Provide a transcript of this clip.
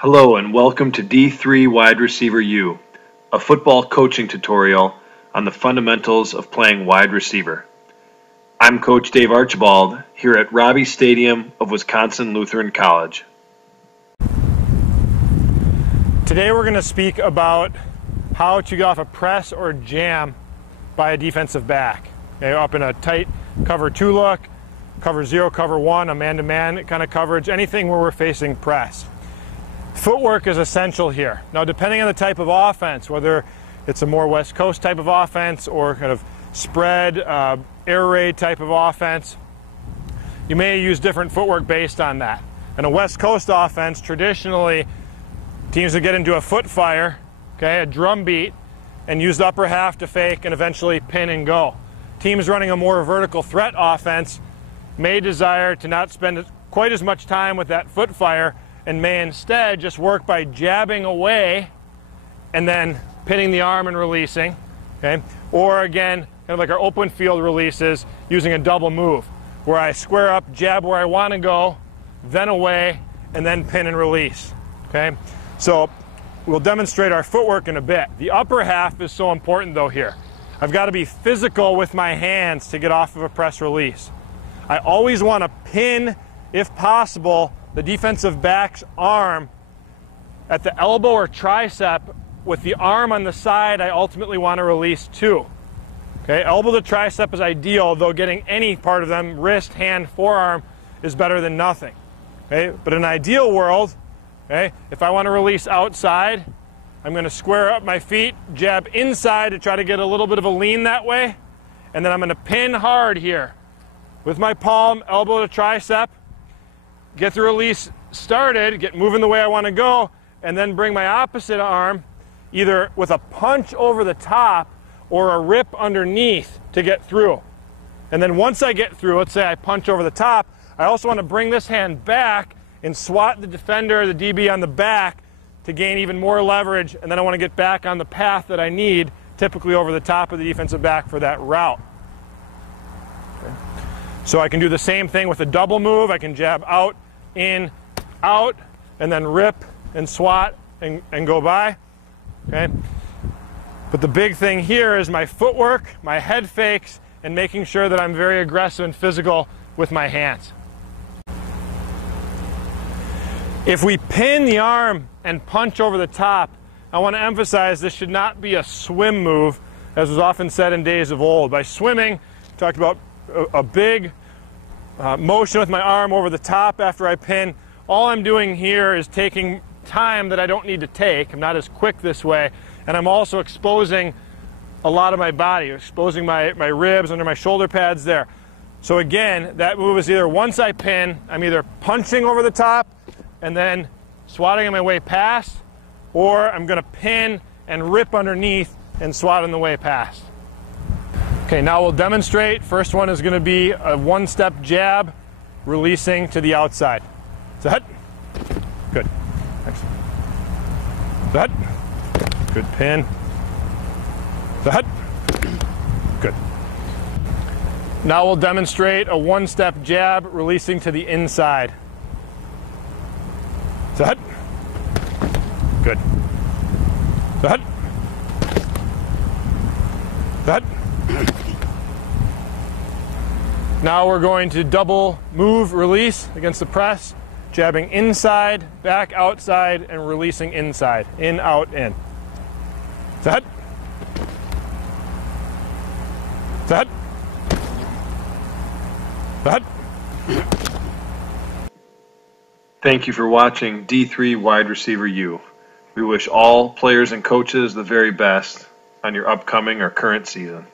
Hello and welcome to D3 Wide Receiver U, a football coaching tutorial on the fundamentals of playing wide receiver. I'm Coach Dave Archibald here at Robbie Stadium of Wisconsin Lutheran College. Today we're going to speak about how to get off a press or jam by a defensive back. Okay, up in a tight cover 2 look, cover 0, cover 1, a man-to-man kind of coverage, anything where we're facing press. Footwork is essential here. Now, depending on the type of offense, whether it's a more West Coast type of offense or kind of spread, air raid type of offense, you may use different footwork based on that. In a West Coast offense, traditionally, teams would get into a foot fire, okay, a drum beat, and use the upper half to fake and eventually pin and go. Teams running a more vertical threat offense may desire to not spend quite as much time with that foot fire and may instead just work by jabbing away and then pinning the arm and releasing, okay? Or again, kind of like our open field releases, using a double move, where I square up, jab where I want to go, then away, and then pin and release, okay? So we'll demonstrate our footwork in a bit. The upper half is so important though here. I've got to be physical with my hands to get off of a press release. I always want to pin, if possible, the defensive back's arm at the elbow or tricep with the arm on the side I ultimately want to release to. Okay, elbow to tricep is ideal, though getting any part of them, wrist, hand, forearm, is better than nothing. Okay, but in an ideal world, okay, if I want to release outside, I'm going to square up my feet, jab inside to try to get a little bit of a lean that way, and then I'm going to pin hard here with my palm, elbow to tricep, get the release started, get moving the way I want to go, and then bring my opposite arm either with a punch over the top or a rip underneath to get through. And then once I get through, let's say I punch over the top, I also want to bring this hand back and swat the defender, the DB on the back to gain even more leverage, and then I want to get back on the path that I need, typically over the top of the defensive back for that route. Okay. So I can do the same thing with a double move. I can jab out, in, out, and then rip and swat and go by. Okay? But the big thing here is my footwork, my head fakes, and making sure that I'm very aggressive and physical with my hands. If we pin the arm and punch over the top, I want to emphasize this should not be a swim move, as was often said in days of old. By swimming, talked about a big motion with my arm over the top after I pin. All I'm doing here is taking time that I don't need to take. I'm not as quick this way, and I'm also exposing a lot of my body, exposing my ribs under my shoulder pads there. So again, that move is either once I pin, I'm either punching over the top and then swatting on my way past, or I'm going to pin and rip underneath and swat on the way past. Okay, now we'll demonstrate. First one is going to be a one-step jab, releasing to the outside. Set. Good. Thanks. Set. Good pin. Set. Good. Now we'll demonstrate a one-step jab, releasing to the inside. Set. Good. Set. Set. Now we're going to double move, release against the press, jabbing inside, back, outside, and releasing inside. In, out, in. Set. Set. Set. Thank you for watching D3 Wide Receiver U. We wish all players and coaches the very best on your upcoming or current season.